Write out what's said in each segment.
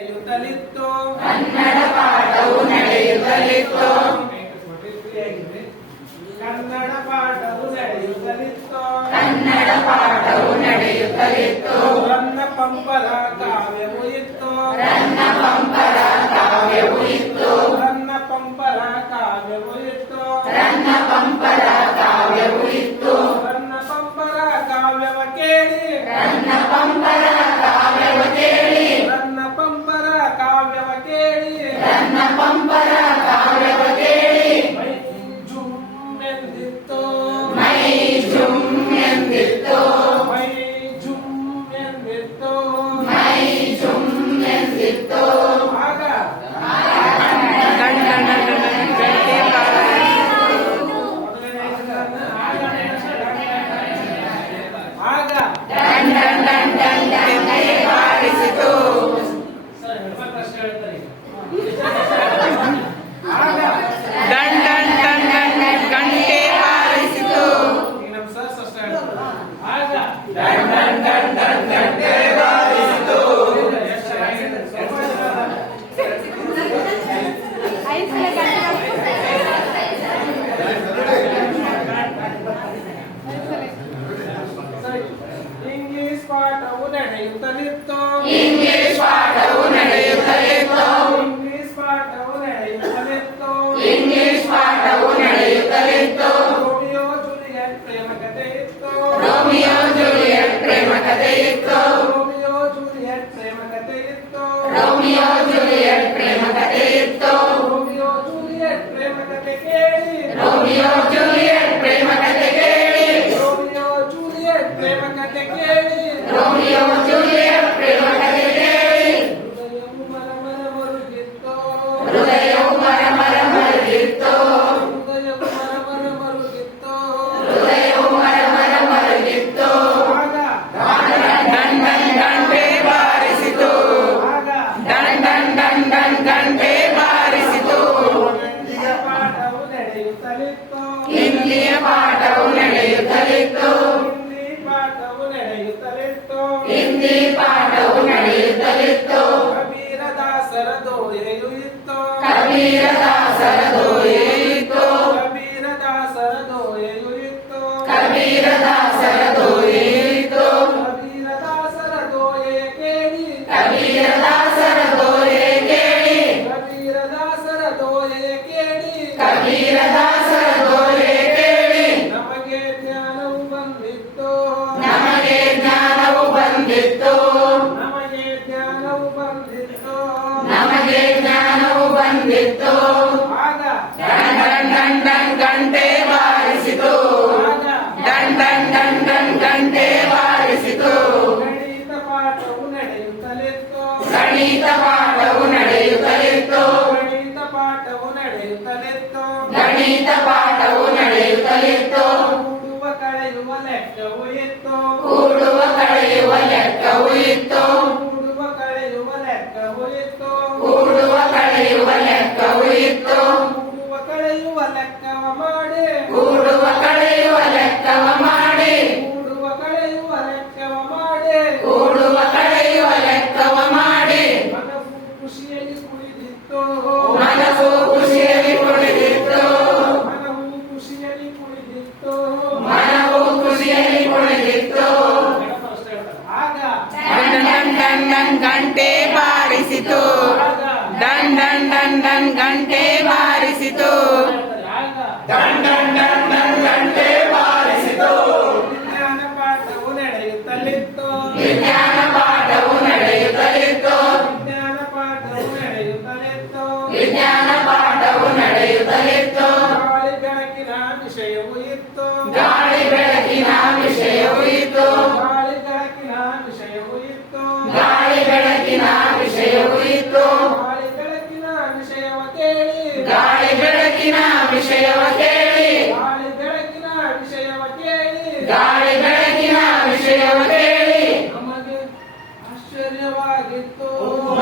ನಡೆಯುತ್ತಲಿತ್ತು ಕನ್ನಡ ಪಾಠವು ನಡೆಯುತ್ತಲಿತ್ತು ಕನ್ನಡ ಪಾಠವು ನಡೆಯುತ್ತಲಿತ್ತು ಕನ್ನಡ ಪಾಠವು ನಡೆಯುತ್ತಲಿತ್ತು ರನ್ನ ಪಂಪರ ಕಾವ್ಯವು ಇತ್ತು ರನ್ನ ಪಂಪರ ಕಾವ್ಯವು ಇತ್ತು ರನ್ನ ಪಂಪರ ಕಾವ್ಯವು ಇತ್ತು ರನ್ನ ಪಂಪರ ಕಾವ್ಯವು ಇತ್ತು ರನ್ನ ಪಂಪರ ಕಾವ್ಯವ ಕೇಳಿ ರನ್ನ ಪಂಪರ ಕಾವ್ಯವ ಕೇಳಿ ರನ್ನ ಪಂಪರ ಕಾವ್ಯವ ಕೇಳಿ ರನ್ನ ಪಂಪರ ಕಾವ್ಯವ ಕೇಳಿ ಮೈ ಜುಮ್ಮೆಂದಿತ್ತು ಮೈ ಜುಮ್ ಎಂದಿತ್ತು ಮೈ ಜುಮ್ಮೆಂದಿತ್ತು ಮೈ ಜುಮ್ ಎಂದಿತ್ತು ಆಗ ಆಗ ಡನ್ ಡನ್ ಡನ್ ಡನ್ ಡನ್ ಬಾರಿಸಿತು ಸರ್ ಹೆಣ್ಮಕ್ಳು ಅಷ್ಟೇ ಹೇಳ್ತಾರೆ ಆಗ ಡನ್ ಡನ್ ಡನ್ ಡನ್ ಗಂಟೆ ಬಾರಿಸಿತು ಈಗ ನಮ್ಮ ಸರ್ ಅಷ್ಟೇ ಹೇಳ್ತಾರೆ ಆಗ ಡನ್ ಡನ್ ಡನ್ ಡನ್ ಗಂಟೆ ಬಾರಿಸಿತು ಇಂಗ್ಲಿಷ್ ಪಾಠವು ನಡೆಯುತ್ತಲಿತ್ತು ಇಂಗ್ಲಿಷ್ ಪಾಠವು ನಡೆಯುತ್ತಲಿತ್ತು ಇಂಗ್ಲಿಷ್ ಪಾಠವು ನಡೆಯುತ್ತಲಿತ್ತು ಇಂಗ್ಲಿಷ್ ಪಾಠವು ನಡೆಯುತ್ತಲಿತ್ತು ರೋಮಿಯೋ ಜೂಲಿಯಟ್ ಪ್ರೇಮ ಕಥೆ ಇತ್ತು ರೋಮಿಯೋ ಜೂಲಿಯಟ್ ಪ್ರೇಮ ಕಥೆ ಇತ್ತು ರೋಮಿಯೋ ಜೂಲಿಯಟ್ ಪ್ರೇಮ ಕಥೆ ಇತ್ತು ರೋಮಿಯೋ ಜೂಲಿಯಟ್ ಪ್ರೇಮ ಕಥೆ ಇತ್ತು ರೋಮಿಯೋ ಜೂಲಿಯಟ್ ಪ್ರೇಮ ಕಥೆ ಕೇಳಿ ರೋಮಿಯೋ ಜೂಲಿಯಟ್ ಪ್ರೇಮ ಕಥೆ ಕೇಳಿ ರೋಮಿಯೋ ಜೂಲಿಯಟ್ ಪ್ರೇಮ ಕಥೆ ಕೇಳಿ ರೋಮಿಯೋ ಜೂಲಿಯಟ್ ಪ್ರೇಮ ಕಥೆ ಕೇಳಿ ಹೃದಯವು ಮರಮರ ಮರುಗಿತ್ತು ಹೃದಯವು ಮರಮರ ಮರುಗಿತ್ತು ಹೃದಯವು ಮರಮರ ಮರುಗಿತ್ತು ಹೃದಯವು ಮರಮರ ಮರುಗಿತ್ತು ಆಗ ಡನ್ ಡನ್ ಗಂಟೆ ಬಾರಿಸಿತು ಆಗ ಡನ್ ಡನ್ ಡನ್ ಡನ್ ಗಂಟೆ ಬಾರಿಸಿತು ಇಂಗ್ಲಿಯ ಪಾಠವು ನಡೆಯುತ್ತಲಿತ್ತು ಹಿಂದಿಯ ಪಾಠವು ನಡೆಯುತ್ತಲಿತ್ತು ಹಿಂದಿ ಪಾಠವು ನಡೆಯುತ್ತಲಿತ್ತು ಹಿಂದಿ ಪಾಠವು ನಡೆಯುತ್ತಲಿತ್ತು ಕಬೀರದಾಸರ ದೋಯೆಯು ಇತ್ತು ಕಬೀರದಾಸರ ದೋಯೆಯಿತ್ತು ಕಬೀರದಾಸರ ದೋಯೆಯು ಇತ್ತು ಕಬೀರದಾಸರ ದೋಯೆಯಿತ್ತು ಕಬೀರದಾಸರ ದೋಯೆಯ ಕೇಳಿ ಕಬೀರದಾಸರ ದೋಯೆ ಕೇಳಿ ಕಬೀರದಾಸರ ದೋಯೆಯ ಕೇಳಿ ಕಬೀರದಾಸರ ದೋಯೆ ಕೇಳಿ ನಮಗೆ ಜ್ಞಾನವು ಬಂದಿತ್ತು ನಮಗೆ ಜ್ಞಾನವು ಬಂದಿತ್ತು ನಮಗೆ ಜ್ಞಾನವು ಬಂದಿತ್ತು ನಮಗೆ ಜ್ಞಾನವು ಬಂದಿತ್ತು ಆಗ ಡನ್ ಡನ್ ಡನ್ ಡನ್ ಗಂಟೆ ಬಾರಿಸಿತು ಆಗ ಡನ್ ಡನ್ ಡನ್ ಡನ್ ಗಂಟೆ ಬಾರಿಸಿತು ಗಣಿತ ಪಾಠವು ನಡೆಯುತ್ತಲಿತ್ತು ಗಣಿತ ಪಾಠವು ನಡೆಯುತ್ತಲಿತ್ತು ಗಣಿತ ಪಾಠವು ನಡೆಯುತ್ತಲಿತ್ತು ಗಣಿತ ಪಾಠವು ನಡೆಯುತ್ತಲಿತ್ತು ಕೂಡುವ ಕಳೆಯುವ ಲೆಕ್ಕವು ಇತ್ತು ಕೂಡುವ ಕಳೆಯುವ ಲೆಕ್ಕವು ಇತ್ತು ಕೂಡುವ ಕಳೆಯುವ ಲೆಕ್ಕವು ಇತ್ತು ಕೂಡುವ ಕಳೆಯುವ ಲೆಕ್ಕವು ಇತ್ತು ಕೂಡುವ ಕಳೆಯುವ ಲೆಕ್ಕವ ಮಾಡಿ ಕೂಡುವ ಕಳೆಯುವ ಲೆಕ್ಕವ ಮಾಡಿ ಕೂಡುವ ಕಳೆಯುವ ಲೆಕ್ಕವ ಮಾಡಿ ಕೂಡುವ ಕಳೆಯುವ ಲೆಕ್ಕವ ಮಾಡಿ ಮನಸ್ಸು ಖುಷಿಯಲ್ಲಿ ಕುಳಿದಿತ್ತು ಮನಸ್ಸು ಖುಷಿಯಲ್ಲಿ ಕುಳಿದಿತ್ತು ಮನವು ಖುಷಿಯಲ್ಲಿ ಕುಳಿದಿತ್ತು ಮನವು ಖುಷಿಯಲ್ಲಿ ಕುಳಿದಿತ್ತು ಆಗ ಡನ್ ಡನ್ ಡನ್ ಡನ್ ಗಂಟೆ ಬಾರಿಸಿತು ಡನ್ ಡನ್ ಡನ್ ಡನ್ ಗಂಟೆ ಬಾರಿಸಿತು ಆಗ ಡನ್ ಡನ್ ಡನ್ ಡನ್ ಗಂಟೆ ಬಾರಿಸಿತು ವಿಜ್ಞಾನ ಪಾಠವು ನಡೆಯುತ್ತಲಿತ್ತು ವಿಜ್ಞಾನ ಪಾಠವು ನಡೆಯುತ್ತಲಿತ್ತು ವಿಜ್ಞಾನ ಪಾಠವು ನಡೆಯುತ್ತಲಿತ್ತು ವಿಜ್ಞಾನ ಪಾಠವು ನಡೆಯುತ್ತಲಿತ್ತು ಗಾಳಿ ಬೆಳಕಿನ ವಿಷಯವು ಇತ್ತು ಗಾಳಿ ಬೆಳಕಿನ ವಿಷಯವು ಇತ್ತು ಗಾಳಿ ಬೆಳಕಿನ ವಿಷಯವು ಇತ್ತು ಗಾಳಿ ಬೆಳಕಿನ ವಿಷಯವು ಇತ್ತು ಗಾಳಿ ಬೆಳಕಿನ ವಿಷಯವ ಕೇಳಿ ಗಾಳಿ ಬೆಳಕಿನ ವಿಷಯವ ಕೇಳಿ ಗಾಳಿ ಬೆಳಕಿನ ವಿಷಯವ ಕೇಳಿ ಗಾಳಿ ಬೆಳಕಿನ ವಿಷಯವ ಕೇಳಿ ನಮಗೆ ಆಶ್ಚರ್ಯವಾಗಿತ್ತು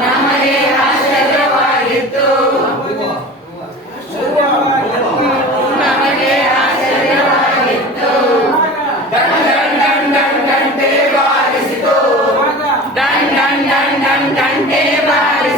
ನಮಗೆ ಆಶ್ಚರ್ಯವಾಗಿತ್ತು ನಮಗೆ ಆಶ್ಚರ್ಯವಾಗಿತ್ತು ನಮಗೆ ಆಶ್ಚರ್ಯವಾಗಿತ್ತು ಡನ್ ಡನ್ ಡನ್ ಡನ್ ಗಂಟೆ ಬಾರಿಸಿತು ಆಗ ಡನ್ ಡನ್ ಡನ್ ಡನ್ ಗಂಟೆ ಬಾರಿಸಿತು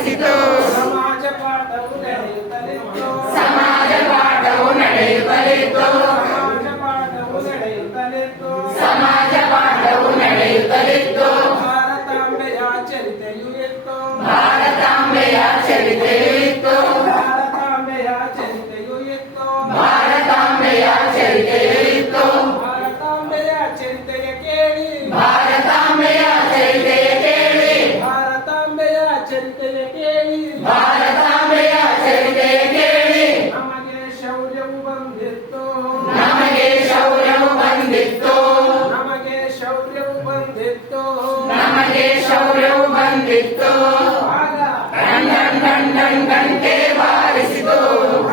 ಚರಿತೆಯು ಇತ್ತು ಭಾರತಾಂಬೆಯ ಚರಿತೆಯು ಇತ್ತು ಭಾರತಾಂಬೆಯ ಚರಿತೆಯು ಇತ್ತು ಭಾರತಾಂಬೆಯ ಚರಿತೆಯು ಇತ್ತು ಭಾರತಾಂಬೆಯ ಚರಿತೆಯ ಕೇಳಿ ಭಾರತಾಂಬೆಯ ಚರಿತೆಯ ಕೇಳಿ ಭಾರತಾಂಬೆಯ ಚರಿತೆಯ ಕೇಳಿ ಭಾರತಾಂಬೆಯ ಚರಿತೆಯ ಕೇಳಿ ನಮಗೆ ಶೌರ್ಯವು ಬಂದಿತ್ತು ನಮಗೆ ಶೌರ್ಯವು ಬಂದಿತ್ತು ನಮಗೆ ಶೌರ್ಯವು ಬಂದಿತ್ತು ನಮಗೆ ಶೌರ್ಯವು ಬಂದಿತ್ತು ಆಗ ಡನ್ ಡನ್ ಡನ್ ಡನ್ ಗಂಟೆ ಬಾರಿಸಿತು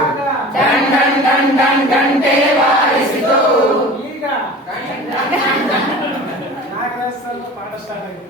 ಆಗ ಡನ್ ಡನ್ ಡನ್ ಡನ್ ಗಂಟೆ ಬಾರಿಸಿತು ಈಗ ನಾಗರಾಜ್ ಸರ್ ಪಾಠ ಸ್ಟಾರ್ಟ್ ಆಗಿದೆ